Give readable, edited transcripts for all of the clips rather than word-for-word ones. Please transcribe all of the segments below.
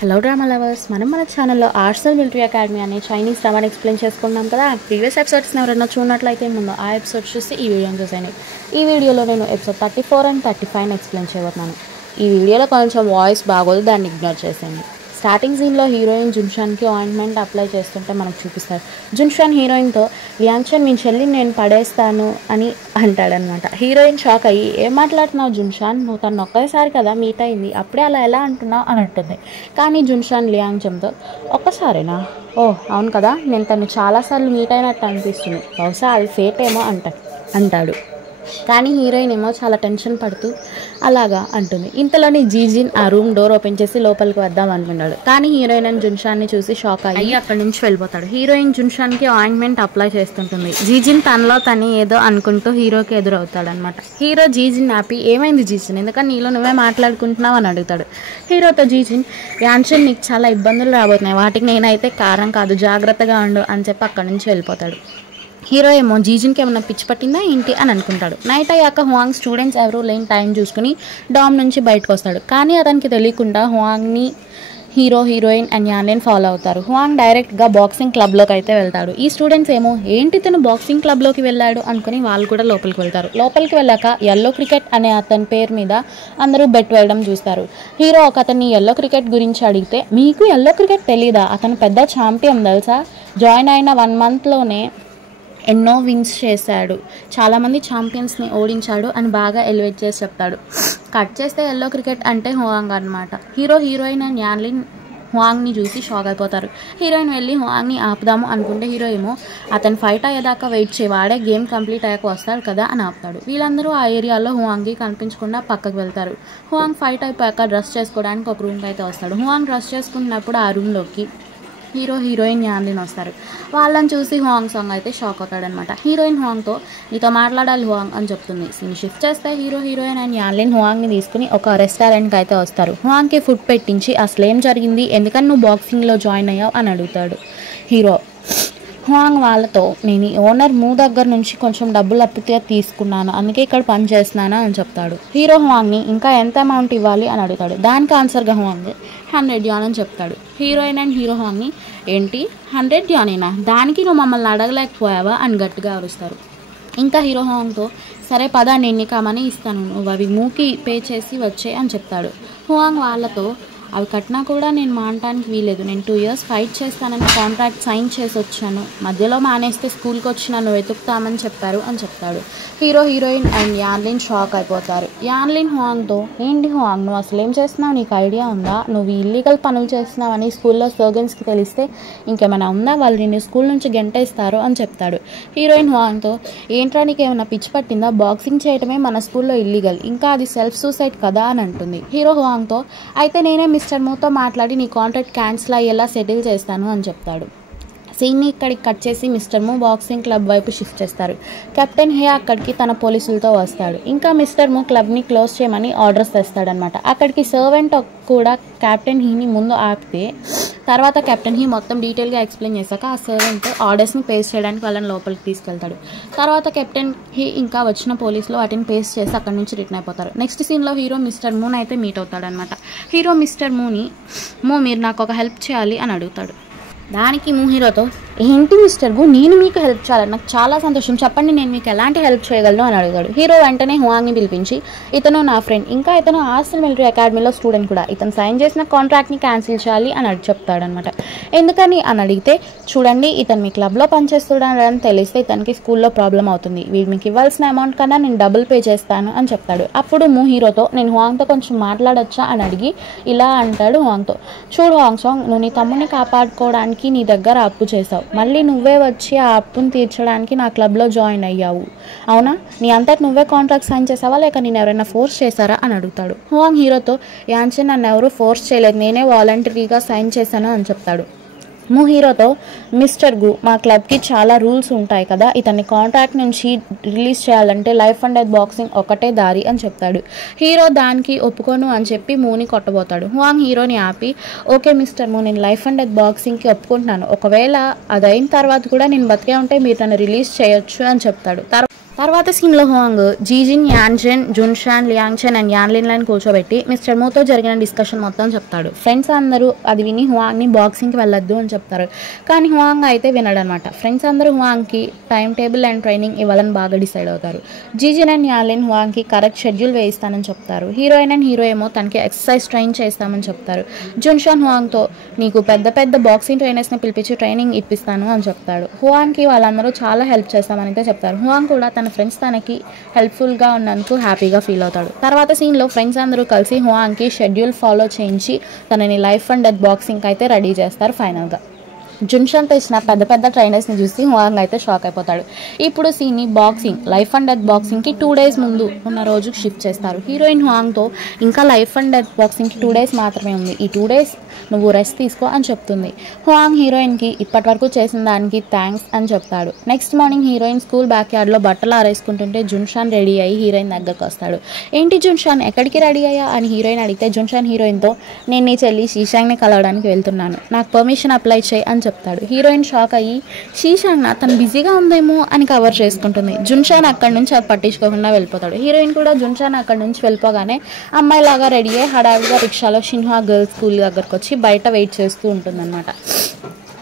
Hello drama lovers, మన ఛానల్లో ఆర్ట్సల్ military academy అనే చైనీస్ డ్రామాని ఎక్స్ప్లెయిన్ చేసుకున్నాం కదా. ప్రీవియస్ ఎపిసోడ్స్ని ఎవరైనా చూడనట్లయితే ముందు ఆ ఎపిసోడ్స్ చూసి ఈ వీడియోని చూసేయండి. ఈ వీడియోలో నేను ఎపిసోడ్ 34 and 35 ఎక్స్ప్లెయిన్ చేయబోతున్నాను. ఈ వీడియోలో కొంచెం వాయిస్ బాగోదు, దాన్ని ఇగ్నోర్ చేసేయండి. స్టార్టింగ్ సీన్లో హీరోయిన్ జున్షాన్కి ఆయింట్మెంట్ అప్లై చేస్తుంటే మనకు చూపిస్తారు. జున్షాన్ హీరోయిన్తో లియాంగ్షన్ మీ చెల్లిని నేను పడేస్తాను అని అంటాడనమాట. హీరోయిన్ షాక్ అయ్యి ఏం మాట్లాడుతున్నావు జున్షాన్, నువ్వు తను ఒక్కసారి కదా మీట్ అయింది, అప్పుడే అలా ఎలా అంటున్నావు అని అంటుంది. కానీ జున్షాన్ లియాంగ్షన్తో ఒక్కసారేనా, ఓ అవును కదా, నేను తను చాలాసార్లు మీట్ అయినట్టు అనిపిస్తుంది, బహుశా అది ఫేట్ ఏమో అంటాడు. కానీ హీరోయిన్ ఏమో చాలా టెన్షన్ పడుతూ అలాగా అంటుంది. ఇంతలోని జీజిన్ ఆ రూమ్ డోర్ ఓపెన్ చేసి లోపలికి వద్దాం అనుకున్నాడు. కానీ హీరోయిన్ అని జున్షాన్ని చూసి షాక్ అయ్యి అక్కడి నుంచి వెళ్ళిపోతాడు. హీరోయిన్ జున్షాన్కి ఆయింట్మెంట్ అప్లై చేస్తుంటుంది. జీజిన్ తనలో తను ఏదో అనుకుంటూ హీరోకి ఎదురవుతాడు అనమాట. హీరో జీజిన్ ఆపి ఏమైంది జీజిన్, ఎందుకని నీలో నువ్వే మాట్లాడుకుంటున్నావు అని అడుగుతాడు. హీరోతో జీజిన్ యాన్షన్ నీకు చాలా ఇబ్బందులు రాబోతున్నాయి, వాటికి నేనైతే కారణం కాదు, జాగ్రత్తగా ఉండు అని చెప్పి అక్కడి నుంచి వెళ్ళిపోతాడు. హీరో ఏమో జీజిన్కి ఏమన్నా పిచ్చి పట్టిందా ఏంటి అని అనుకుంటాడు. నైట్ అయ్యాక హువాంగ్ స్టూడెంట్స్ ఎవరూ లేని టైం చూసుకుని డామ్ నుంచి బయటకు వస్తాడు. కానీ అతనికి తెలియకుండా హువాంగ్ని హీరోయిన్ అండ్ యాన్లిన్ ఫాలో అవుతారు. హువాంగ్ డైరెక్ట్గా బాక్సింగ్ క్లబ్లోకి అయితే వెళ్తాడు. ఈ స్టూడెంట్స్ ఏమో ఏంటి తను బాక్సింగ్ క్లబ్లోకి వెళ్ళాడు అనుకుని వాళ్ళు కూడా లోపలికి వెళ్తారు. లోపలికి వెళ్ళాక ఎల్లో క్రికెట్ అనే అతని పేరు మీద అందరూ బెట్ వేయడం చూస్తారు. హీరో ఒక అతన్ని ఎల్లో క్రికెట్ గురించి అడిగితే మీకు ఎల్లో క్రికెట్ తెలీదా, అతను పెద్ద ఛాంపియన్ తెలుసా, జాయిన్ అయిన 1 monthలోనే ఎన్నో విన్స్ చేశాడు, చాలామంది ఛాంపియన్స్ని ఓడించాడు అని బాగా ఎలివేట్ చేసి చెప్తాడు. కట్ చేస్తే ఎల్లో క్రికెట్ అంటే హువాంగ్ అనమాట. హీరోయిన్ అండ్ యాన్లిన్ హువాంగ్ని చూసి షాక్ అయిపోతారు. హీరోయిన్ వెళ్ళి హువాంగ్ని ఆపుదాము అనుకుంటే హీరో ఏమో అతను ఫైట్ అయ్యేదాకా వెయిట్ చేయవాడే, గేమ్ కంప్లీట్ అయ్యాక వస్తాడు కదా అని ఆపుతాడు. వీళ్ళందరూ ఆ ఏరియాలో హువాంగ్కి కనిపించకుండా పక్కకు వెళ్తారు. హువాంగ్ ఫైట్ అయిపోయాక డ్రెస్ చేసుకోవడానికి ఒక రూమ్కి అయితే వస్తాడు. హువాంగ్ డ్రెస్ చేసుకున్నప్పుడు ఆ రూమ్లోకి హీరోయిన్ యాన్లిన్ వస్తారు. వాళ్ళని చూసి హువాంగ్ సాంగ్ అయితే షాక్ అవుతాడనమాట. హీరోయిన్ హువాంగ్తో నీతో మాట్లాడాలి హువాంగ్ అని చెప్తుంది. సీన్ షిఫ్ట్ చేస్తే హీరోయిన్ అండ్ యాన్లిన్ హువాంగ్ని తీసుకుని ఒక రెస్టారెంట్కి అయితే వస్తారు. హువాంగ్కి ఫుడ్ పెట్టించి అసలు ఏం జరిగింది, ఎందుకని నువ్వు బాక్సింగ్లో జాయిన్ అయ్యావు అని అడుగుతాడు. హువాంగ్ వాళ్ళతో నేను ఓనర్ మూ దగ్గర నుంచి కొంచెం డబ్బులు అప్పితే తీసుకున్నాను, అందుకే ఇక్కడ పని చేస్తున్నాను అని చెప్తాడు. హువాంగ్ని ఇంకా ఎంత అమౌంట్ ఇవ్వాలి అని అడుగుతాడు. దానికి ఆన్సర్గా హువాంగ్ 100 yuan అని చెప్తాడు. హీరోయిన్ అండ్ హువాంగ్ని ఏంటి 100 yuan, దానికి నువ్వు మమ్మల్ని అడగలేకపోయావా అని గట్టిగా అరుస్తారు. ఇంకా హువాంగ్తో సరే పద, నేను నీకు మనీ ఇస్తాను, నువ్వు అవి మూకి పే చేసి వచ్చే అని చెప్తాడు. హువాంగ్ వాళ్ళతో అవి కట్టినా కూడా నేను మానటానికి వీలేదు, నేను 2 years ఫైట్ చేస్తానని కాంట్రాక్ట్ సైన్ చేసి వచ్చాను, మధ్యలో మానేస్తే స్కూల్కి వచ్చి నన్ను వెతుకుతామని చెప్పారు అని చెప్తాడు. హీరోయిన్ అండ్ యాన్లిన్ షాక్ అయిపోతారు. యాన్లిన్ హువాంగ్తో ఏంటి హువాంగ్, నువ్వు అసలు ఏం చేస్తున్నావు, నీకు ఐడియా ఉందా, నువ్వు ఇల్లీగల్ పనులు చేస్తున్నావని స్కూల్లో సర్జన్స్కి తెలిస్తే ఇంకేమైనా ఉందా, వాళ్ళు నిన్ను స్కూల్ నుంచి గెంటేస్తారు అని చెప్తాడు. హీరోయిన్ హువాంగ్తో ఏంట్రా నీకు ఏమైనా పిచ్చి పట్టిందా, బాక్సింగ్ చేయడమే మన స్కూల్లో ఇల్లీగల్, ఇంకా అది సెల్ఫ్ సూసైడ్ కదా అని అంటుంది. హువాంగ్తో అయితే నేనే మిస్టర్ మూతో మాట్లాడి నీ కాంట్రాక్ట్ క్యాన్సిల్ అయ్యేలా సెటిల్ చేస్తాను అని చెప్తాడు. సీన్ని ఇక్కడికి కట్ చేసి మిస్టర్ మూ బాక్సింగ్ క్లబ్ వైపు షిఫ్ట్ చేస్తారు. కెప్టెన్ హే అక్కడికి తన పోలీసులతో వస్తాడు. ఇంకా మిస్టర్ మూ క్లబ్ని క్లోజ్ చేయమని ఆర్డర్స్ తెస్తాడనమాట. అక్కడికి సర్వెంట్ కూడా కెప్టెన్ హీని ముందు ఆపితే తర్వాత కెప్టెన్ హీ మొత్తం డీటెయిల్గా ఎక్స్ప్లెయిన్ చేశాక ఆ సర్వెంట్ ఆర్డర్స్ని పేస్ట్ చేయడానికి వాళ్ళని లోపలికి తీసుకెళ్తాడు. తర్వాత కెప్టెన్ హీ ఇంకా వచ్చిన పోలీసులు వాటిని పేస్ట్ చేసి అక్కడి నుంచి రిటర్న్ అయిపోతారు. నెక్స్ట్ సీన్లో హీరో మిస్టర్ మూన్ అయితే మీట్ అవుతాడనమాట. హీరో మిస్టర్ మూని మీరు నాకు ఒక హెల్ప్ చేయాలి అని అడుగుతాడు. దానికి హీరోతో ఏంటి మిస్టర్ గు, నేను మీకు హెల్ప్ చేయాలి, నాకు చాలా సంతోషం, చెప్పండి నేను మీకు ఎలాంటి హెల్ప్ చేయగలను అని అడుగుతాడు. హీరో వెంటనే హువాంగ్ని పిలిపించి ఇతను నా ఫ్రెండ్, ఇంకా ఇతను ఆర్ట్సల్ మిలిటరీ అకాడమీలో స్టూడెంట్ కూడా, ఇతను సైన్ చేసిన కాంట్రాక్ట్ని క్యాన్సిల్ చేయాలి అని చెప్తాడనమాట. ఎందుకని అని అడిగితే చూడండి ఇతను మీ క్లబ్లో పనిచేస్తున్నాడని తెలిస్తే ఇతనికి స్కూల్లో ప్రాబ్లం అవుతుంది, వీడు మీకు ఇవ్వాల్సిన అమౌంట్ కన్నా నేను డబుల్ పే చేస్తాను అని చెప్తాడు. అప్పుడు హీరోతో నేను హువాంగ్తో కొంచెం మాట్లాడొచ్చా అని అడిగి ఇలా అంటాడు హువాంగ్తో, చూడు హువాంగ్ సాంగ్, నువ్వు నీ తమ్ముని కాపాడుకోవడానికి నీ దగ్గర అప్పు చేసావు, మళ్ళీ నువ్వే వచ్చి ఆ అప్పును తీర్చడానికి నా క్లబ్లో జాయిన్ అయ్యావు, అవునా, నీ అంతటి నువ్వే కాంట్రాక్ట్ సైన్ చేసావా లేక నేను ఎవరైనా ఫోర్స్ చేశారా అని అడుగుతాడు. హువాంగ్ హీరోతో యాన్షన్ నన్ను ఎవరు ఫోర్స్ చేయలేదు, నేనే వాలంటరీగా సైన్ చేశాను అని చెప్తాడు. హీరోతో మిస్టర్ గు మా క్లబ్కి చాలా రూల్స్ ఉంటాయి కదా, ఇతన్ని కాంట్రాక్ట్ నుంచి రిలీజ్ చేయాలంటే లైఫ్ అండ్ డెత్ బాక్సింగ్ ఒకటే దారి అని చెప్తాడు. హీరో దానికి ఒప్పుకోను అని చెప్పి మూని కొట్టబోతాడు. హువాంగ్ హీరోని ఆపి ఓకే మిస్టర్ మూ, నేను లైఫ్ అండ్ డెత్ బాక్సింగ్కి ఒప్పుకుంటున్నాను, ఒకవేళ అదైన తర్వాత కూడా నేను బతికే ఉంటే మీరు నన్ను రిలీజ్ చేయొచ్చు అని చెప్తాడు. తర్వాత సీన్లో హువాంగ్ జీజిన్, యాన్జెన్, జున్షాన్, లియాంగ్చెన్ అండ్ యాన్లిన్లను కూర్చోబెట్టి మిస్టర్ మూతో జరిగిన డిస్కషన్ మొత్తం చెప్తాడు. ఫ్రెండ్స్ అందరూ అది విని హువాంగ్ని బాక్సింగ్కి వెళ్ళొద్దు అని చెప్తారు. కానీ హువాంగ్ అయితే వినడనమాట. ఫ్రెండ్స్ అందరూ హువాంగ్కి టైం టేబుల్ అండ్ ట్రైనింగ్ ఇవ్వాలని బాగా డిసైడ్ అవుతారు. జీజిన్ అండ్ యాన్లిన్ హువాంగ్కి కరెక్ట్ షెడ్యూల్ వేయిస్తానని చెప్తారు. హీరోయిన్ అండ్ హీరో ఏమో తనకి ఎక్సర్సైజ్ ట్రైన్ చేస్తామని చెప్తారు. జున్షాన్ హువాంగ్తో నీకు పెద్ద పెద్ద బాక్సింగ్ ట్రైనర్స్ని పిలిపించి ట్రైనింగ్ ఇప్పిస్తాను అని చెప్తాడు. హువాంగ్కి వాళ్ళందరూ చాలా హెల్ప్ చేస్తామని అయితే చెప్తారు. హువాంగ్ కూడా తన ఫ్రెండ్స్ తనకి హెల్ప్ఫుల్గా ఉన్నందుకు హ్యాపీగా ఫీల్ అవుతాడు. తర్వాత సీన్లో ఫ్రెండ్స్ అందరూ కలిసి హువాంగ్కి షెడ్యూల్ ఫాలో చేయించి తనని లైఫ్ అండ్ డెత్ బాక్సింగ్కి అయితే రెడీ చేస్తారు. ఫైనల్గా జున్షాన్ తెచ్చిన పెద్ద పెద్ద ట్రైనర్స్ని చూసి హువాంగ్ అయితే షాక్ అయిపోతాడు. ఇప్పుడు సీన్ని బాక్సింగ్ లైఫ్ అండ్ డెత్ బాక్సింగ్కి 2 days ముందు ఉన్న రోజుకి షిఫ్ట్ చేస్తారు. హీరోయిన్ హువాంగ్తో ఇంకా లైఫ్ అండ్ డెత్ బాక్సింగ్కి 2 days మాత్రమే ఉంది, ఈ 2 days నువ్వు రెస్ట్ తీసుకో అని చెప్తుంది. హువాంగ్ హీరోయిన్కి ఇప్పటి వరకు చేసిన దానికి థ్యాంక్స్ అని చెప్తాడు. Next morning heroine school back యార్డ్లో బట్టలు ఆరేసుకుంటుంటే జున్షాన్ రెడీ అయ్యి హీరోయిన్ దగ్గరకు వస్తాడు. ఏంటి జున్షాన్ ఎక్కడికి రెడీ అయ్యా అని హీరోయిన్ అడిగితే జున్షాన్ హీరోయిన్తో నేను నీ చెల్లి షీషాంగ్ని కలవడానికి వెళ్తున్నాను, నాకు పర్మిషన్ అప్లై చేయి అని చెప్తాడు. హీరోయిన్ షాక్ అయ్యి షీషాంగ్న తను బిజీగా ఉందేమో అని కవర్ చేసుకుంటుంది. జున్షాన్ అక్కడి నుంచి అది పట్టించుకోకుండా వెళ్ళిపోతాడు. హీరోయిన్ కూడా జున్షాన్ అక్కడి నుంచి వెళ్ళిపోగానే అమ్మాయిలాగా రెడీ అయ్యి హడావిడిగా రిక్షాలో షిన్హువా గర్ల్స్ స్కూల్ దగ్గరకు వచ్చి బయట వెయిట్ చేస్తూ ఉంటుందన్నమాట.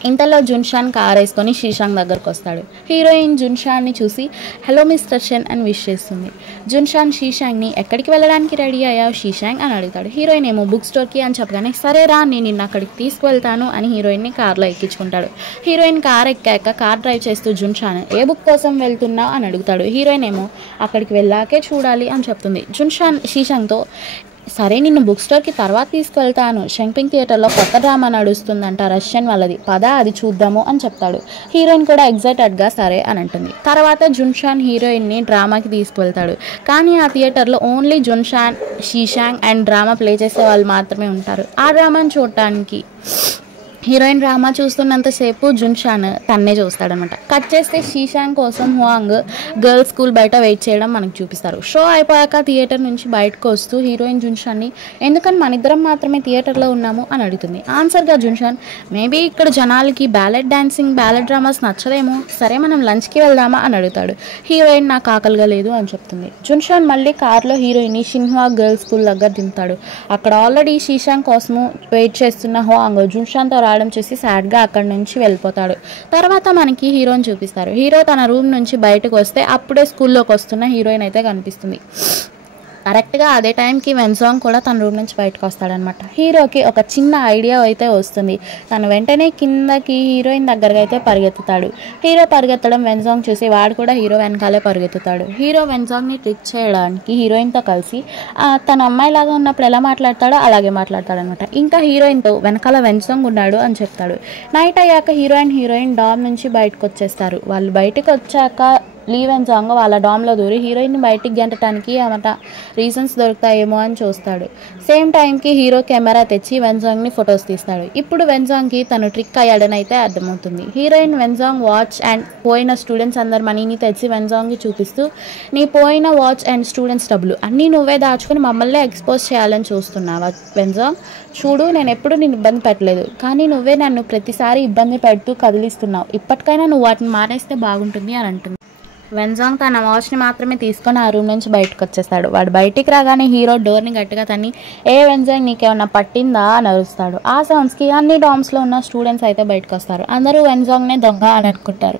ఇంతలో జున్షాన్ కార్ వేసుకొని షీషాంగ్ దగ్గరకు వస్తాడు. హీరోయిన్ జున్షాన్ని చూసి హలో మిస్టర్ షెన్ అని విష్ చేస్తుంది. జున్షాన్ షీషాంగ్ని ఎక్కడికి వెళ్ళడానికి రెడీ అయ్యావు షీషాంగ్ అని అడుగుతాడు. హీరోయిన్ ఏమో బుక్ స్టోర్కి అని చెప్పగానే సరే రా నేను నిన్ను అక్కడికి తీసుకువెళ్తాను అని హీరోయిన్ని కార్లో ఎక్కించుకుంటాడు. హీరోయిన్ కార్ ఎక్కాక కార్ డ్రైవ్ చేస్తూ జున్షాన్ ఏ బుక్ కోసం వెళ్తున్నావు అని అడుగుతాడు. హీరోయిన్ ఏమో అక్కడికి వెళ్ళాకే చూడాలి అని చెప్తుంది. జున్షాన్ షీషాంగ్తో సరే నిన్ను బుక్ స్టోర్కి తర్వాత తీసుకువెళ్తాను, షెంపింగ్ థియేటర్లో కొత్త డ్రామా నడుస్తుందంట రష్యన్ వాళ్ళది, పద అది చూద్దాము అని చెప్తాడు. హీరోయిన్ కూడా ఎగ్జైటెడ్గా సరే అని అంటుంది. తర్వాత జున్షాన్ హీరోయిన్ని డ్రామాకి తీసుకువెళ్తాడు. కానీ ఆ థియేటర్లో ఓన్లీ జున్షాన్, షీషాంగ్ అండ్ డ్రామా ప్లే చేసే వాళ్ళు మాత్రమే ఉంటారు. ఆ డ్రామాని చూడటానికి హీరోయిన్ డ్రామా చూస్తున్నంతసేపు జున్షాన్ తన్నే చూస్తాడనమాట. కట్ చేస్తే షీషాంగ్ కోసం హువాంగ్ గర్ల్స్ స్కూల్ బయట వెయిట్ చేయడం మనకు చూపిస్తారు. షో అయిపోయాక థియేటర్ నుంచి బయటకు వస్తూ హీరోయిన్ జున్షాన్ని ఎందుకని మన ఇద్దరం మాత్రమే థియేటర్లో ఉన్నాము అని అడుగుతుంది. ఆన్సర్గా జున్షాన్ మేబీ ఇక్కడ జనాలకి బ్యాలెట్ డాన్సింగ్ బ్యాలెట్ డ్రామాస్ నచ్చదేమో, సరే మనం లంచ్కి వెళ్దామా అని అడుగుతాడు. హీరోయిన్ నాకు ఆకలిగా లేదు అని చెప్తుంది. జున్షాన్ మళ్ళీ కార్లో హీరోయిన్ని షిన్హువా గర్ల్స్ స్కూల్ దగ్గర దింపుతాడు. అక్కడ ఆల్రెడీ షీషాంగ్ కోసము వెయిట్ చేస్తున్న హువాంగ్ జున్షాన్తో చూసి సాడ్గా అక్కడి నుంచి వెళ్ళిపోతాడు. తర్వాత మనకి హీరోని చూపిస్తారు. హీరో తన రూమ్ నుంచి బయటకు వస్తే అప్పుడే స్కూల్లోకి వస్తున్న హీరోయిన్ అయితే కనిపిస్తుంది. కరెక్ట్గా అదే టైంకి వెన్జాంగ్ కూడా తన రూమ్ నుంచి బయటకు వస్తాడనమాట. హీరోకి ఒక చిన్న ఐడియా అయితే వస్తుంది. తను వెంటనే కిందకి హీరోయిన్ దగ్గరగా అయితే పరిగెత్తుతాడు. హీరో పరిగెత్తడం వెన్జాంగ్ చూసి వాడు కూడా హీరో వెనకాలే పరిగెత్తుతాడు. హీరో వెన్జాంగ్ని ట్రిక్ చేయడానికి హీరోయిన్తో కలిసి తన అమ్మాయిలాగా ఉన్నప్పుడు ఎలా మాట్లాడతాడో అలాగే మాట్లాడతాడనమాట. ఇంకా హీరోయిన్తో వెనకాల వెన్జాంగ్ ఉన్నాడు అని చెప్తాడు. నైట్ అయ్యాక హీరో అండ్ హీరోయిన్ డామ్ నుంచి బయటకు వచ్చేస్తారు. వాళ్ళు బయటకు వచ్చాక లీ వెన్జాంగ్ వాళ్ళ డామ్లో దూరి హీరోయిన్ని బయటికి గెంటడానికి ఏమంట రీజన్స్ దొరుకుతాయేమో అని చూస్తాడు. సేమ్ టైంకి హీరో కెమెరా తెచ్చి వెన్జాంగ్ని ఫొటోస్ తీస్తాడు. ఇప్పుడు వెన్జాంగ్కి తను ట్రిక్ అయ్యాడని అయితే అర్థమవుతుంది. హీరోయిన్ వెన్జాంగ్ వాచ్ అండ్ పోయిన స్టూడెంట్స్ అందరి మనీని తెచ్చి వెన్జాంగ్కి చూపిస్తూ నీ పోయిన వాచ్ అండ్ స్టూడెంట్స్ డబ్బులు అన్నీ నువ్వే దాచుకుని మమ్మల్ని ఎక్స్పోజ్ చేయాలని చూస్తున్నావా వెన్జాంగ్? చూడు నేను ఎప్పుడు నేను ఇబ్బంది పెట్టలేదు, కానీ నువ్వే నన్ను ప్రతిసారి ఇబ్బంది పెడుతూ కదిలిస్తున్నావు, ఇప్పటికైనా నువ్వు వాటిని మానేస్తే బాగుంటుంది అని అంటుంది. వెన్జాంగ్ తన వాచ్ని మాత్రమే తీసుకొని ఆ రూమ్ నుంచి బయటకు వచ్చేస్తాడు. వాడు బయటికి రాగానే హీరో డోర్ని గట్టిగా తన్ని ఏ వెన్జాంగ్ నీకేమన్నా పట్టిందా అని అరుస్తాడు. ఆ సౌండ్స్కి అన్ని డామ్స్లో ఉన్న స్టూడెంట్స్ అయితే బయటకు వస్తారు. అందరూ వెన్జాంగ్నే దొంగ అని అనుకుంటారు.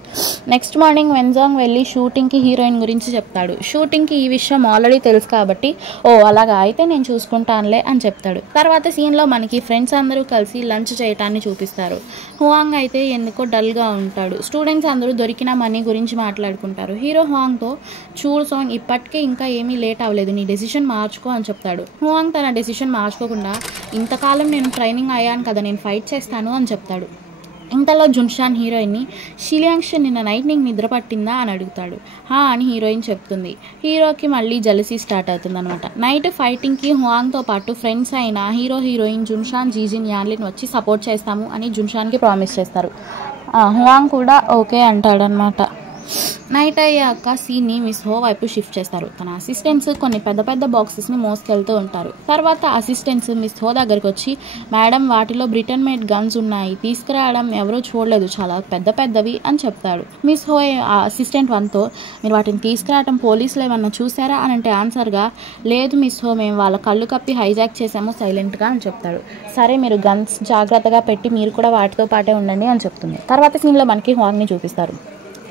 నెక్స్ట్ మార్నింగ్ వెన్జాంగ్ వెళ్ళి షూటింగ్కి హీరోయిన్ గురించి చెప్తాడు. షూటింగ్కి ఈ విషయం ఆల్రెడీ తెలుసు కాబట్టి ఓ అలాగా అయితే నేను చూసుకుంటానులే అని చెప్తాడు. తర్వాత సీన్లో మనకి ఫ్రెండ్స్ అందరూ కలిసి లంచ్ చేయటాన్ని చూపిస్తారు. హువాంగ్ అయితే ఎందుకో డల్గా ఉంటాడు. స్టూడెంట్స్ అందరూ దొరికిన మనీ గురించి మాట్లాడుకుంటారు. హీరో హువాంగ్తో చూడు సాంగ్ ఇప్పటికే ఇంకా ఏమీ లేట్ అవ్వలేదు, నీ డెసిషన్ మార్చుకో అని చెప్తాడు. హువాంగ్ తన డెసిషన్ మార్చుకోకుండా ఇంతకాలం నేను ట్రైనింగ్ అయ్యాను కదా, నేను ఫైట్ చేస్తాను అని చెప్తాడు. ఇంతలో జున్షాన్ హీరోయిన్ని షిలియాంగ్షన్ నిన్న నైట్ నీకు నిద్ర పట్టిందా అని అడుగుతాడు. హా అని హీరోయిన్ చెప్తుంది. హీరోకి మళ్ళీ జలసీ స్టార్ట్ అవుతుంది అనమాట. నైట్ ఫైటింగ్కి హువాంగ్తో పాటు ఫ్రెండ్స్ అయిన హీరోయిన్ జున్షాన్, జీజిన్, యాన్లిన్ వచ్చి సపోర్ట్ చేస్తాము అని జున్షాన్కి ప్రామిస్ చేస్తారు. హువాంగ్ కూడా ఓకే అంటాడనమాట. నైట్ అయ్యాక సీన్ని మిస్ హో వైపు షిఫ్ట్ చేస్తారు. తన అసిస్టెంట్స్ కొన్ని పెద్ద పెద్ద బాక్సెస్ని మోసుకెళ్తూ ఉంటారు. తర్వాత అసిస్టెంట్స్ మిస్ హో దగ్గరికి వచ్చి, మేడం వాటిలో బ్రిటన్ మేడ్ గన్స్ ఉన్నాయి, తీసుకురావడం ఎవరూ చూడలేదు, చాలా పెద్ద పెద్దవి అని చెప్తాడు. మిస్ హో ఆ అసిస్టెంట్ వన్తో, మీరు వాటిని తీసుకురావడం పోలీసులు ఏమన్నా చూసారా అని అంటే ఆన్సర్గా, లేదు మిస్ హో, మేము వాళ్ళ కళ్ళు కప్పి హైజాక్ చేసాము సైలెంట్గా అని చెప్తాడు. సరే మీరు గన్స్ జాగ్రత్తగా పెట్టి మీరు కూడా వాటితో పాటే ఉండండి అని చెప్తుంది. తర్వాత సీన్లో మనకి హువాంగ్ని చూపిస్తారు.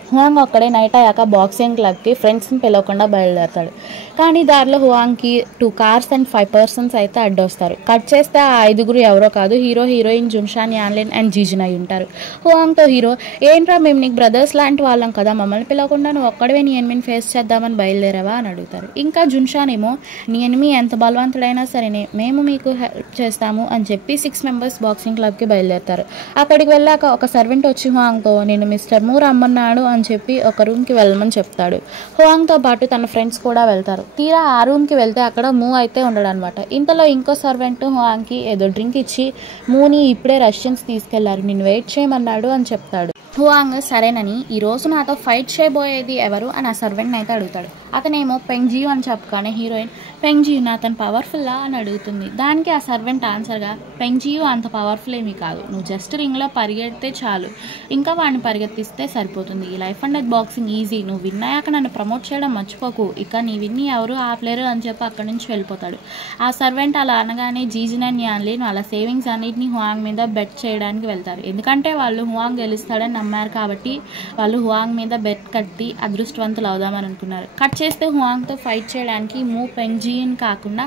హువాంగ్ అక్కడే నైట్ అయ్యాక బాక్సింగ్ క్లబ్కి ఫ్రెండ్స్ని పిలవకుండా బయలుదేరతాడు. కానీ దారిలో హువాంగ్కి 2 కార్స్ అండ్ 5 పర్సన్స్ అయితే అడ్డొస్తారు. కట్ చేస్తే ఆ 5గురు ఎవరో కాదు, హీరో, హీరోయిన్, జున్షాన్, యాన్లిన్ అండ్ జీజన్ అయి ఉంటారు. హువాంగ్తో హీరో, ఏంట్రా మేము నీకు బ్రదర్స్ లాంటి వాళ్ళం కదా, మమ్మల్ని పిలవకుండా నువ్వు ఒక్కడవే నీ ఎనిమిని ఫేస్ చేద్దామని బయలుదేరావా అని అడుగుతారు. ఇంకా జున్షాన్ ఏమో, నీ ఎనిమి ఎంత బలవంతుడైనా సరే మేము మీకు హెల్ప్ చేస్తాము అని చెప్పి 6 మెంబర్స్ బాక్సింగ్ క్లబ్కి బయలుదేరుతారు. అక్కడికి వెళ్ళాక ఒక సర్వెంట్ వచ్చి హువాంగ్తో, నేను మిస్టర్ మూ రమ్మన్నాడు అని చెప్పి ఒక రూమ్కి వెళ్ళమని చెప్తాడు. హువాంగ్తో పాటు తన ఫ్రెండ్స్ కూడా వెళ్తారు. తీరా ఆ రూమ్కి వెళ్తే అక్కడ మూ అయితే ఉండడు అనమాట. ఇంతలో ఇంకో సర్వెంట్ హువాంగ్కి ఏదో డ్రింక్ ఇచ్చి, మూని ఇప్పుడే రష్యన్స్ తీసుకెళ్లారు, నేను వెయిట్ చేయమన్నాడు అని చెప్తాడు. హువాంగ్ సరేనని, ఈరోజు నాతో ఫైట్ చేయబోయేది ఎవరు అని ఆ సర్వెంట్ని అయితే అడుగుతాడు. అతనేమో పెంగ్జియు అని చెప్పగానే హీరోయిన్, పెంగ్జియు అతను పవర్ఫుల్లా అని అడుగుతుంది. దానికి ఆ సర్వెంట్ ఆన్సర్గా, పెంగ్జియు అంత పవర్ఫుల్ ఏమీ కాదు, నువ్వు జస్ట్ రింగ్లో పరిగెడితే చాలు, ఇంకా వాడిని పరిగెత్తిస్తే సరిపోతుంది, ఈ life and death boxing easy, నువ్వు విన్నాయాక నన్ను ప్రమోట్ చేయడం మర్చిపోకు, ఇక నీ విన్ని ఎవరు ఆపలేరు అని చెప్పి అక్కడి నుంచి వెళ్ళిపోతాడు. ఆ సర్వెంట్ అలా అనగానే జీజన్ అండ్ యాన్లిన్ వాళ్ళ సేవింగ్స్ అన్నిటిని హువాంగ్ మీద బెట్ చేయడానికి వెళ్తారు. ఎందుకంటే వాళ్ళు హువాంగ్ గెలుస్తాడని నమ్మారు కాబట్టి వాళ్ళు హువాంగ్ మీద బెట్ కట్టి అదృష్టవంతులు అవుదామని అనుకున్నారు. కట్ చేస్తే హువాంగ్తో ఫైట్ చేయడానికి మూ పెంగ్జియుని కాకుండా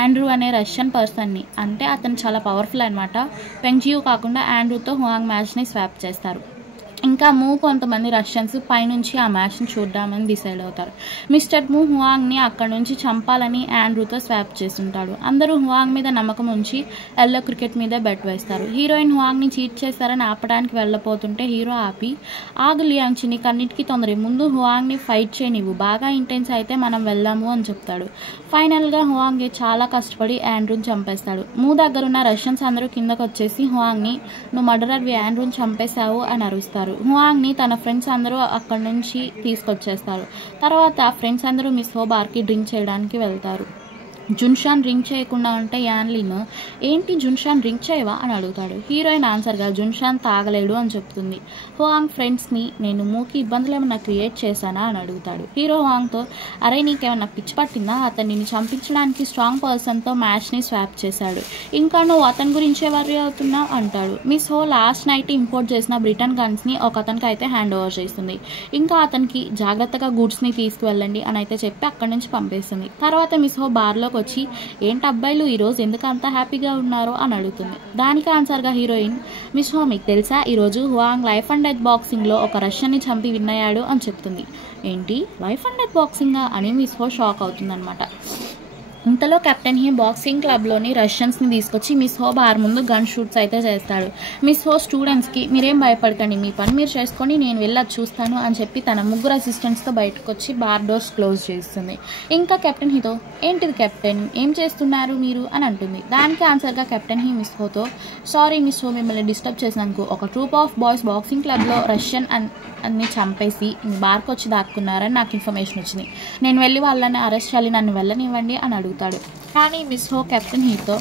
ఆండ్రూ అనే రష్యన్ పర్సన్ని, అంటే అతను చాలా పవర్ఫుల్ అనమాట, పెంగ్జియు కాకుండా ఆండ్రూతో హువాంగ్ మ్యాచ్ని స్వాప్ చేస్తారు. ఇంకా మూ కొంతమంది రష్యన్స్ పైనుంచి ఆ మ్యాచ్ని చూద్దామని డిసైడ్ అవుతారు. మిస్టర్ మూ హువాంగ్ని అక్కడ నుంచి చంపాలని ఆండ్రూతో స్వాప్ చేస్తుంటాడు. అందరూ హువాంగ్ మీద నమ్మకం ఉంచి ఎల్లో క్రికెట్ మీద బెట్ వేస్తారు. హీరోయిన్ హువాంగ్ని చీట్ చేస్తారని ఆపడానికి వెళ్ళపోతుంటే హీరో ఆపి, ఆగు లియాంగ్చి, నీకు అన్నిటికీ తొందర, ముందు హువాంగ్ని ఫైట్ చేయనివ్వు, బాగా ఇంటెన్స్ అయితే మనం వెళ్దాము అని చెప్తాడు. ఫైనల్గా హువాంగ్ చాలా కష్టపడి ఆండ్రూని చంపేస్తాడు. మూ దగ్గరున్న రష్యన్స్ అందరూ కిందకు వచ్చేసి హువాంగ్ని, నువ్వు మర్డరర్వి, ఆండ్రూని చంపేశావు అని అరుస్తారు. హువాంగ్ని తన ఫ్రెండ్స్ అందరూ అక్కడి నుంచి తీసుకొచ్చేస్తారు. తర్వాత ఫ్రెండ్స్ అందరూ మిస్ హో బార్కి డ్రింక్ చేయడానికి వెళ్తారు. జున్షాన్ డ్రింక్ చేయకుండా ఉంటే యాన్లిన్, ఏంటి జున్షాన్ డ్రింక్ చేయవా అని అడుగుతాడు. హీరోయిన్ ఆన్సర్గా, జున్షాన్ తాగలేడు అని చెప్తుంది. హువాంగ్ ఫ్రెండ్స్ని, నేను మూకి ఇబ్బందులు ఏమన్నా క్రియేట్ చేశానా అని అడుగుతాడు. హీరో హువాంగ్తో, అరే నీకేమన్నా పిచ్చి పట్టిందా, అతను నిన్ను చంపించడానికి స్ట్రాంగ్ పర్సన్తో మ్యాచ్ని స్వాప్ చేశాడు, ఇంకా నువ్వు అతని గురించే వర్రీ అవుతున్నావు అంటాడు. మిస్ హో లాస్ట్ నైట్ ఇంపోర్ట్ చేసిన బ్రిటన్ గన్స్ని ఒక అతనికి అయితే హ్యాండ్ ఓవర్ చేస్తుంది. ఇంకా అతనికి జాగ్రత్తగా గూడ్స్ని తీసుకువెళ్ళండి అని అయితే చెప్పి అక్కడి నుంచి పంపేస్తుంది. తర్వాత మిస్ హో బార్లో వచ్చి, ఏంటి అబ్బాయిలు ఈరోజు ఎందుకు అంత హ్యాపీగా ఉన్నారో అని అడుగుతుంది. దానికి ఆన్సర్గా హీరోయిన్, మిస్ హో మీకు తెలుసా, ఈరోజు హువాంగ్ లైఫ్ అండ్ డెత్ బాక్సింగ్లో ఒక రష్యన్ని చంపి విన్ అయ్యాడు అని చెప్తుంది. ఏంటి లైఫ్ అండ్ డెత్ బాక్సింగా అని మిస్ హో షాక్ అవుతుందన్నమాట. ఇంతలో కెప్టెన్ హీ బాక్సింగ్ క్లబ్లోని రష్యన్స్ని తీసుకొచ్చి మిస్ హో బార్ ముందు గన్ షూట్స్ అయితే చేస్తాడు. మిస్ హో స్టూడెంట్స్కి, మీరేం భయపడకండి, మీ పని మీరు చేసుకొని నేను వెళ్ళి చూస్తాను అని చెప్పి తన 3 అసిస్టెంట్స్తో బయటకు వచ్చి బార్ డోర్స్ క్లోజ్ చేస్తుంది. ఇంకా కెప్టెన్ హీతో, ఏంటిది కెప్టెన్, ఏం చేస్తున్నారు మీరు అని అంటుంది. దానికి ఆన్సర్గా కెప్టెన్ హీ మిస్ హోతో, సారీ మిస్ హో, మిమ్మల్ని డిస్టర్బ్ చేసినందుకు, ఒక ట్రూప్ ఆఫ్ బాయ్స్ బాక్సింగ్ క్లబ్లో రష్యన్ అన్ని చంపేసి మీ బార్కి వచ్చి దాక్కున్నారని నాకు ఇన్ఫర్మేషన్ వచ్చింది, నేను వెళ్ళి వాళ్ళని అరెస్ట్ చేయాలి, నన్ను వెళ్ళనివ్వండి అని అడుగుతాడు. కానీ మిస్ హో కెప్టెన్ హీతో,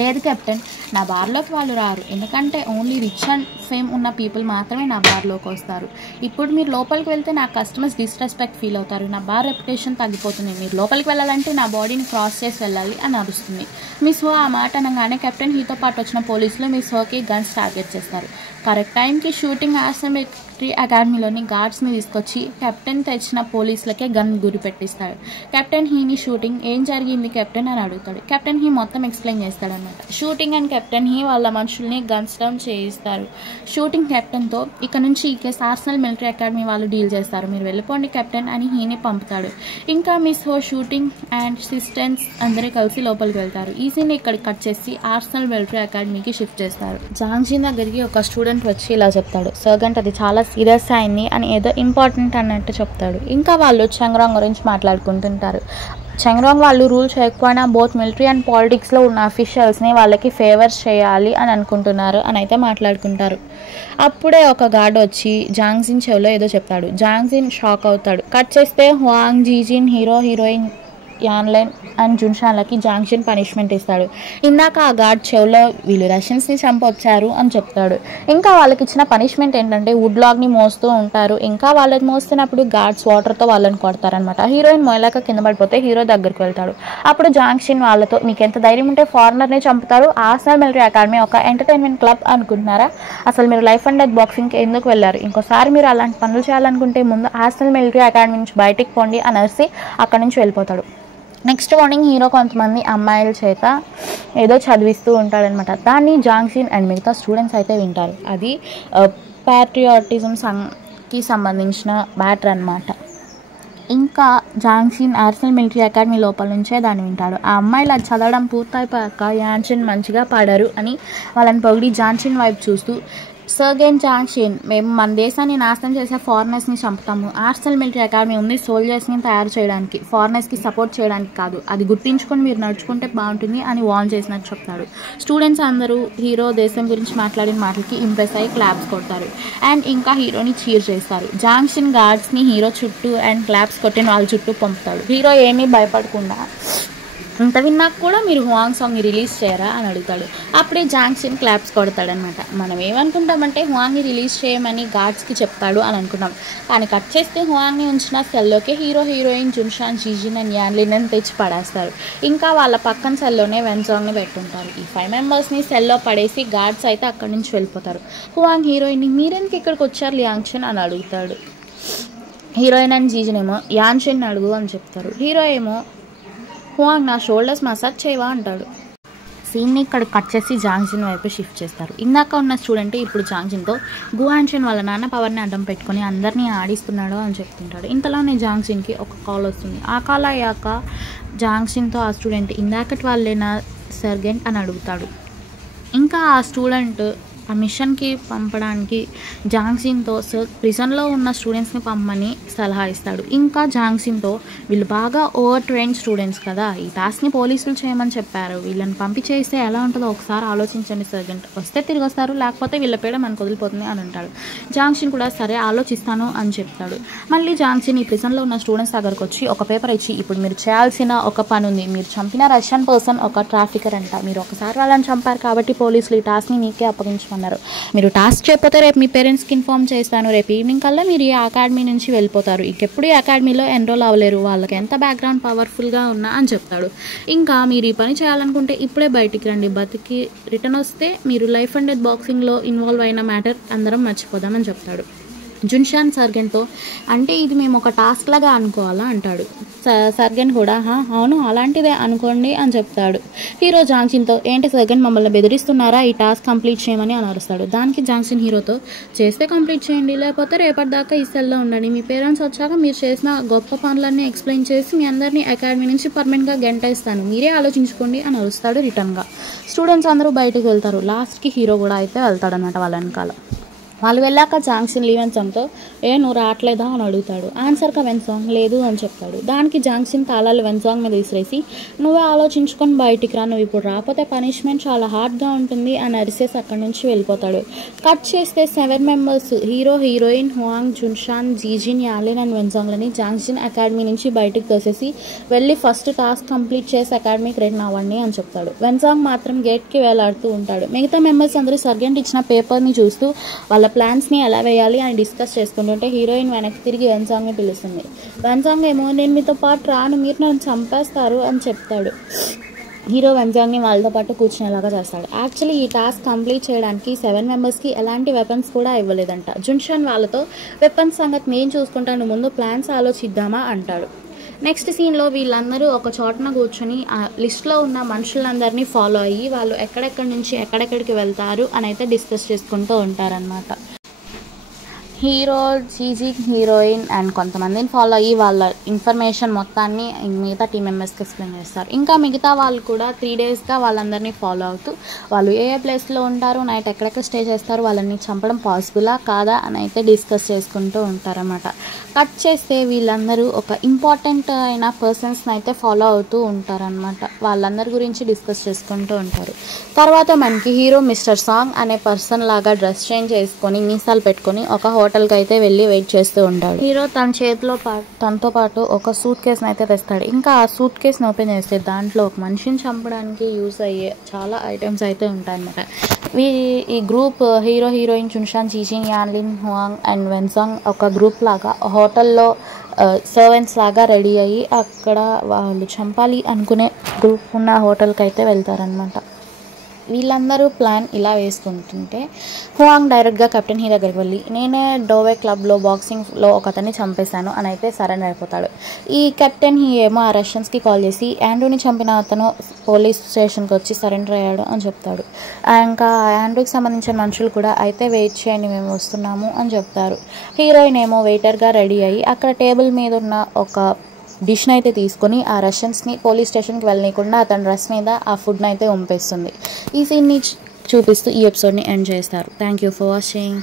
లేదు కెప్టెన్, నా బార్లోకి వాళ్ళు రారు, ఎందుకంటే ఓన్లీ రిచ్ అండ్ ఫేమ్ ఉన్న పీపుల్ మాత్రమే నా బార్లోకి వస్తారు, ఇప్పుడు మీరు లోపలికి వెళ్తే నా కస్టమర్స్ డిస్రెస్పెక్ట్ ఫీల్ అవుతారు, నా బార్ రెప్యుటేషన్ తగ్గిపోతుంది, మీరు లోపలికి వెళ్ళాలంటే నా బాడీని క్రాస్ చేసి వెళ్ళాలి అని అరుస్తుంది. మిస్ హో ఆ మాట అనగానే కెప్టెన్ హీతో పాటు వచ్చిన పోలీసులు మిస్ హోకి గన్స్ టార్గెట్ చేస్తారు. కరెక్ట్ టైంకి షూటింగ్ మిలిటరీ అకాడమీలోని గార్డ్స్ని తీసుకొచ్చి కెప్టెన్ తెచ్చిన పోలీసులకే గన్ గురి పెట్టిస్తాడు. కెప్టెన్ హీని షూటింగ్, ఏం జరిగింది కెప్టెన్ అని అడుగుతాడు. కెప్టెన్ హీ మొత్తం ఎక్స్ప్లెయిన్ చేస్తాడనమాట. షూటింగ్ అండ్ కెప్టెన్ హీ వాళ్ళ మనుషుల్ని గన్స్ డౌన్ చేయిస్తారు. షూటింగ్ కెప్టెన్తో, ఇక నుంచి ఈ కేసు ఆర్సనల్ మిలిటరీ అకాడమీ వాళ్ళు డీల్ చేస్తారు, మీరు వెళ్ళిపోండి కెప్టెన్ అని హీని పంపుతాడు. ఇంకా మిస్ హో, షూటింగ్ అండ్ అసిస్టెంట్స్ అందరూ కలిసి లోపలికి వెళ్తారు. ఈ సీన్ ఇక్కడ కట్ చేసి ఆర్సనల్ మిలిటరీ అకాడమీకి షిఫ్ట్ చేస్తారు. జాంగ్జిన్ దగ్గరికి ఒక స్టూడెంట్ వచ్చి ఇలా చెప్తాడు, సర్గంట్ అది చాలా సీరియస్ అయింది అని ఏదో ఇంపార్టెంట్ అన్నట్టు చెప్తాడు. ఇంకా వాళ్ళు చంగ్రాంగ్ గురించి మాట్లాడుకుంటుంటారు. చెంగ్రాంగ్ వాళ్ళు రూల్ చేయకపోయినా బోత్ మిలిటరీ అండ్ పాలిటిక్స్లో ఉన్న అఫీషియల్స్ని వాళ్ళకి ఫేవర్స్ చేయాలి అని అనుకుంటున్నారు అని అయితే మాట్లాడుకుంటారు. అప్పుడే ఒక గార్డ్ వచ్చి జాంగ్జిన్ చెవిలో ఏదో చెప్తాడు. జాంగ్జిన్ షాక్ అవుతాడు. కట్ చేస్తే హువాంగ్, జీజిన్, హీరోయిన్ యాన్లైన్ అండ్ జున్షాన్లకి జాంగ్జిన్ పనిష్మెంట్ ఇస్తాడు. ఇందాక ఆ గార్డ్ చెవిలో వీళ్ళు రష్యన్స్ని చంపొచ్చారు అని చెప్తాడు. ఇంకా వాళ్ళకి ఇచ్చిన పనిష్మెంట్ ఏంటంటే వుడ్ లాగ్ని మోస్తూ ఉంటారు. ఇంకా వాళ్ళని మోస్తున్నప్పుడు గార్డ్స్ వాటర్తో వాళ్ళని కొడతారనమాట. హీరోయిన్ మోయలాక కింద పడిపోతే హీరో దగ్గరికి వెళ్తాడు. అప్పుడు జాంగ్జిన్ వాళ్ళతో, మీకు ఎంత ధైర్యం ఉంటే ఫారినర్ని చంపుతారు? ఆర్సనల్ మిలిటరీ అకాడమీ ఒక ఎంటర్టైన్మెంట్ క్లబ్ అనుకుంటున్నారా? అసలు మీరు లైఫ్ అండ్ డెత్ బాక్సింగ్కి ఎందుకు వెళ్ళారు? ఇంకోసారి మీరు అలాంటి పనులు చేయాలనుకుంటే ముందు ఆర్సనల్ మిలిటరీ అకాడమీ నుంచి బయటికి పోండి అని అరిసి అక్కడి నుంచి వెళ్ళిపోతాడు. నెక్స్ట్ మార్నింగ్ హీరో కొంతమంది అమ్మాయిల చేత ఏదో చదివిస్తూ ఉంటాడనమాట. దాన్ని జాంగ్జిన్ అండ్ మిగతా స్టూడెంట్స్ అయితే వింటారు. అది ప్యాట్రియాటిజంకి సంబంధించిన మ్యాటర్ అనమాట. ఇంకా జాంగ్జిన్ ఆర్సనల్ మిలిటరీ అకాడమీ లోపల నుంచే దాన్ని వింటాడు. ఆ అమ్మాయిలు అది చదవడం పూర్తయిపోయాక యాన్షన్ మంచిగా పాడారు అని వాళ్ళని పొగిడి జాంగ్జిన్ వైపు చూస్తూ, సర్గెన్ జాంగ్జిన్, మేము మన దేశాన్ని నాశనం చేసే ఫారినర్స్ని చంపుతాము. ఆర్సనల్ మిలిటరీ అకాడమీ ఉంది సోల్జర్స్ని తయారు చేయడానికి, ఫారినర్స్కి సపోర్ట్ చేయడానికి కాదు. అది గుర్తించుకొని మీరు నడుచుకుంటే బాగుంటుంది అని వార్న్ చేసినట్టు చెప్తాడు. స్టూడెంట్స్ అందరూ హీరో దేశం గురించి మాట్లాడిన మాటలకి ఇంప్రెస్ అయ్యి క్లాప్స్ కొడతారు అండ్ ఇంకా హీరోని చీర్ చేస్తారు. జాంగ్జిన్ గార్డ్స్ని హీరో చుట్టూ అండ్ క్లాప్స్ కొట్టిన వాళ్ళ చుట్టూ పంపుతాడు. హీరో ఏమీ భయపడకుండా, ఇంత విన్నాక కూడా మీరు హువాంగ్ సాంగ్ని రిలీజ్ చేయరా అని అడుగుతాడు. అప్పుడే జాంగ్జిన్ క్లాప్స్ కొడతాడనమాట. మనం ఏమనుకుంటామంటే హువాంగ్ని రిలీజ్ చేయమని గార్డ్స్కి చెప్తాడు అని అనుకున్నాం. కానీ కట్ చేస్తే హువాంగ్ని ఉంచిన సెల్లోకి హీరోయిన్ జున్షాన్, జీజిన్ అండ్ యాన్లిన్ తెచ్చి పడేస్తారు. ఇంకా వాళ్ళ పక్కన సెల్లోనే వెన్జాంగ్ని పెట్టుంటారు. ఈ 5 మెంబర్స్ని సెల్లో పడేసి గార్డ్స్ అయితే అక్కడి నుంచి వెళ్ళిపోతారు. హువాంగ్ హీరోయిన్ని, మీరెందుకు ఇక్కడికి వచ్చారు లియాంగ్షన్ అని అడుగుతాడు. హీరోయిన్ అండ్ జీజిన్ ఏమో యాన్షన్ అడుగు అని చెప్తారు. హీరో ఏమో, హువాంగ్ నా షోల్డర్స్ మసాజ్ చేయవా అంటాడు. సీన్ని ఇక్కడ కట్ చేసి జాంగ్జిన్ వైపు షిఫ్ట్ చేస్తారు. ఇందాక ఉన్న స్టూడెంట్ ఇప్పుడు జాంగ్జిన్తో గువాన్షన్ వాళ్ళ నాన్న పవర్ని అడ్డం పెట్టుకొని అందరినీ ఆడిస్తున్నాడు అని చెప్తుంటాడు. ఇంతలోనే జాంగ్జిన్కి ఒక కాల్ వస్తుంది. ఆ కాల్ అయ్యాక జాంగ్జిన్తో ఆ స్టూడెంట్, ఇందాకటి వాళ్ళేనా సర్గెంట్ అని అడుగుతాడు. ఇంకా ఆ స్టూడెంట్ ఆ మిషన్కి పంపడానికి జాంగ్జిన్తో ప్రిజన్లో ఉన్న స్టూడెంట్స్ని పంపమని సలహా ఇస్తాడు. ఇంకా జాంగ్జిన్తో, వీళ్ళు బాగా ఓవర్ ట్రైన్డ్ స్టూడెంట్స్ కదా, ఈ టాస్క్ని పోలీసులు చేయమని చెప్పారు, వీళ్ళని పంపి చేస్తే ఎలా ఉంటుందో ఒకసారి ఆలోచించండి సర్జెంట్, వస్తే తిరిగి వస్తారు, లేకపోతే వీళ్ళ పేడ మనకు వదిలిపోతుంది అని అంటాడు. జాంగ్జిన్ కూడా సరే ఆలోచిస్తాను అని చెప్తాడు. మళ్ళీ జాంగ్జిన్ ఈ ప్రిజన్లో ఉన్న స్టూడెంట్స్ దగ్గరకు వచ్చి ఒక పేపర్ ఇచ్చి, ఇప్పుడు మీరు చేయాల్సిన ఒక పని ఉంది, మీరు చంపిన రష్యన్ పర్సన్ ఒక ట్రాఫికర్ అంట, మీరు ఒకసారి వాళ్ళని చంపారు కాబట్టి పోలీసులు ఈ టాస్క్ని మీకే అప్పగించమన్నారు, మీరు టాస్క్ చేయకపోతే రేపు మీ పేరెంట్స్కి ఇన్ఫార్మ్ చేస్తాను, రేపు ఈవినింగ్ కల్లా మీరు ఈ అకాడమీ నుంచి వెళ్ళిపోతారు, ఇంకెప్పుడు ఈ అకాడమీలో ఎన్రోల్ అవ్వలేరు, వాళ్ళకి ఎంత బ్యాక్గ్రౌండ్ పవర్ఫుల్గా ఉన్నా అని చెప్తాడు. ఇంకా మీరు ఈ పని చేయాలనుకుంటే ఇప్పుడే బయటికి రండి, బతికి రిటర్న్ వస్తే మీరు లైఫ్ అండ్ డెత్ బాక్సింగ్లో ఇన్వాల్వ్ అయిన మ్యాటర్ అందరం మర్చిపోదామని చెప్తాడు. జున్షాన్ సర్గెన్తో, అంటే ఇది మేము ఒక టాస్క్ లాగా అనుకోవాలా అంటాడు. సర్గెన్ కూడా అవును అలాంటిదే అనుకోండి అని చెప్తాడు. హీరో జాంగ్జిన్తో, ఏంటి సర్గెన్ మమ్మల్ని బెదిరిస్తున్నారా ఈ టాస్క్ కంప్లీట్ చేయమని అని అరుస్తాడు. దానికి జాంగ్జిన్ హీరోతో, చేస్తే కంప్లీట్ చేయండి, లేకపోతే రేపటిదాకా ఈ సెల్లో ఉండండి, మీ పేరెంట్స్ వచ్చాక మీరు చేసిన గొప్ప పనులన్నీ ఎక్స్ప్లెయిన్ చేసి మీ అందరినీ అకాడమీ నుంచి పర్మనెంట్గా గెంటేస్తాను, మీరే ఆలోచించుకోండి అని అరుస్తాడు రిటర్న్గా. స్టూడెంట్స్ అందరూ బయటకు వెళ్తారు. లాస్ట్కి హీరో కూడా అయితే వెళ్తాడనమాట వాళ్ళ వెనకాల. వాళ్ళు వెళ్ళాక జాంగ్జిన్ వెన్సాంగ్తో, నువ్వు రావట్లేదా అని అడుగుతాడు. ఆన్సర్గా వెన్సాంగ్ లేదు అని చెప్తాడు. దానికి జాంగ్జిన్ తాళాలు వెన్సాంగ్ మీద విసిరేసి, నువ్వే ఆలోచించుకొని బయటికి రా, నువ్వు ఇప్పుడు రాకపోతే పనిష్మెంట్ చాలా హార్డ్గా ఉంటుంది అని అరిసేసి అక్కడి నుంచి వెళ్ళిపోతాడు. కట్ చేస్తే 7 members heroine, Huang, Junshan, Jijin, Yalin and వెన్సాంగ్లని జాంగ్జిన్ అకాడమీ నుంచి బయటికి తోసేసి వెళ్ళి ఫస్ట్ టాస్క్ కంప్లీట్ చేసి అకాడమీకి రిటర్న్ అవ్వండి అని చెప్తాడు. వెన్సాంగ్ మాత్రం గేట్కి వేలాడుతూ ఉంటాడు. మిగతా మెంబర్స్ అందరూ సర్గెంట్ ఇచ్చిన పేపర్ని చూస్తూ వాళ్ళ ప్లాన్స్ని ఎలా వేయాలి అని డిస్కస్ చేసుకుంటుంటే హీరోయిన్ వెనక్కి తిరిగి వెన్సాంగ్ని పిలుస్తుంది. వెన్సాంగ్ ఏమో, నేను మీతో పాటు రాను, మీరు నన్ను చంపేస్తారు అని చెప్తాడు. హీరో వెన్సాంగ్ని వాళ్ళతో పాటు కూర్చునేలాగా చేస్తాడు. యాక్చువల్లీ ఈ టాస్క్ కంప్లీట్ చేయడానికి 7 మెంబర్స్కి ఎలాంటి వెపన్స్ కూడా ఇవ్వలేదంట. జున్షాన్ వాళ్ళతో, వెపన్స్ సంగతి నేను చూసుకుంటాను, ముందు ప్లాన్స్ ఆలోచిద్దామా అంటాడు. నెక్స్ట్ సీన్లో వీళ్ళందరూ ఒక చోటన కూర్చొని ఆ లిస్ట్లో ఉన్న మనుషులందరినీ ఫాలో అయ్యి వాళ్ళు ఎక్కడెక్కడి నుంచి ఎక్కడెక్కడికి వెళ్తారు అని అయితే డిస్కస్ చేసుకుంటూ ఉంటారనమాట. హీరో, జీజీ, హీరోయిన్ అండ్ కొంతమందిని ఫాలో అయ్యి వాళ్ళ ఇన్ఫర్మేషన్ మొత్తాన్ని మిగతా టీం మెంబర్స్కి ఎక్స్ప్లెయిన్ చేస్తారు. ఇంకా మిగతా వాళ్ళు కూడా 3 డేస్గా వాళ్ళందరినీ ఫాలో అవుతూ వాళ్ళు ఏ ప్లేస్లో ఉంటారు, నైట్ ఎక్కడెక్కడ స్టే చేస్తారు, వాళ్ళని చంపడం పాసిబులా కాదా అని అయితే డిస్కస్ చేసుకుంటూ ఉంటారన్నమాట. కట్ చేస్తే వీళ్ళందరూ ఒక ఇంపార్టెంట్ అయిన పర్సన్స్ని అయితే ఫాలో అవుతూ ఉంటారనమాట. వాళ్ళందరి గురించి డిస్కస్ చేసుకుంటూ ఉంటారు. తర్వాత మనకి హీరో మిస్టర్ సాంగ్ అనే పర్సన్ లాగా డ్రెస్ చేంజ్ చేసుకొని మీసాలు పెట్టుకొని ఒక హోటల్కి అయితే వెళ్ళి వెయిట్ చేస్తూ ఉంటాడు. హీరో తన చేతిలో తనతో పాటు ఒక సూట్ కేసుని అయితే తెస్తాడు. ఇంకా ఆ సూట్ కేసుని ఓపెన్ చేస్తే దాంట్లో ఒక మనిషిని చంపడానికి యూజ్ అయ్యే చాలా ఐటమ్స్ అయితే ఉంటాయన్నమాట. ఈ group hero, heroine Chunshan, Jijin, Yanlin, Huang and Wensang ఒక గ్రూప్ లాగా హోటల్లో సర్వెంట్స్ లాగా రెడీ అయ్యి అక్కడ వాళ్ళు చంపాలి అనుకునే గ్రూప్ ఉన్న హోటల్కి అయితే వెళ్తారనమాట. వీళ్ళందరూ ప్లాన్ ఇలా వేసుకుంటుంటే హువాంగ్ డైరెక్ట్గా కెప్టెన్ హీ దగ్గరికి వెళ్ళి నేనే డోవే క్లబ్లో బాక్సింగ్లో ఒక అతన్ని చంపేశాను అని అయితే సరెండర్ అయిపోతాడు. ఈ కెప్టెన్ హీ ఏమో ఆ రష్యన్స్కి కాల్ చేసి ఆండ్రూని చంపిన అతను పోలీస్ స్టేషన్కి వచ్చి సరెండర్ అయ్యాడు అని చెప్తాడు. ఇంకా ఆండ్రూకి సంబంధించిన మనుషులు కూడా అయితే వెయిట్ చేయండి మేము వస్తున్నాము అని చెప్తారు. హీరోయిన్ ఏమో వెయిటర్గా రెడీ అయ్యి అక్కడ టేబుల్ మీద ఉన్న ఒక డిష్ని అయితే తీసుకొని ఆ రష్యన్స్ని పోలీస్ స్టేషన్కి వెళ్ళనీయకుండా అతని డ్రెస్ మీద ఆ ఫుడ్ని అయితే ఉంపేస్తుంది. ఈ సీన్ని చూపిస్తూ ఈ ఎపిసోడ్ని ఎండ్ చేస్తారు. Thank you for watching.